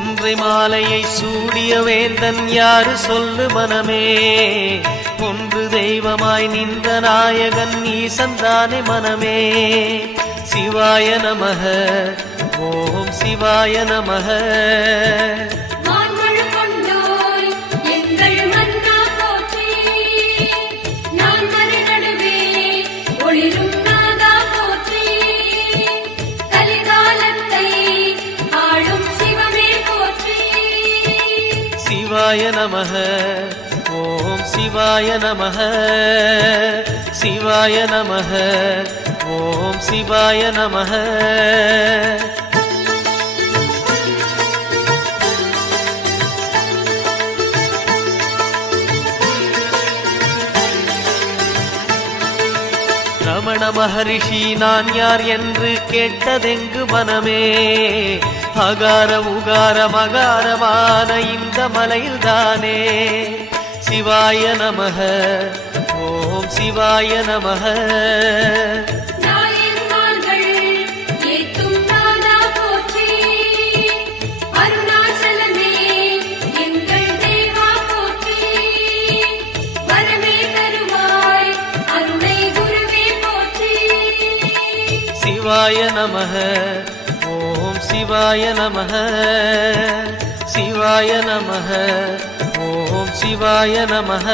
ஒன்றை மாலையை சூடிய வேந்தன் யாரு சொல்லு மனமே? ஒன்று தெய்வமாய் நின்ற நாயகன் ஈசந்தானே மனமே. சிவாய நமக ஓம் சிவாய நமக. சிவாய நமக. ஓம் சிவாய நமக. சிவாய நமக. ஓம் சிவாய நமக. ரமண மகரிஷி நான் யார் என்று கேட்டதெங்கு மனமே? அகார உகார மகாரமான இந்த மலையில்தானே. சிவாய நமக. ஓம் சிவாய நமக. சிவாய நமக. ஓம் சிவாய நமக சிவாய நமக ஓம் சிவாய நமக